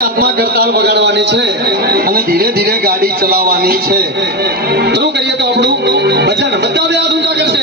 હાથમાં કરતાલ વગાડવાની છે અને ધીરે ધીરે ગાડી ચલાવવાની છે. શરૂ કરીએ તો આપણું ભજન બધા બે હાથ ઊંચા કરશે.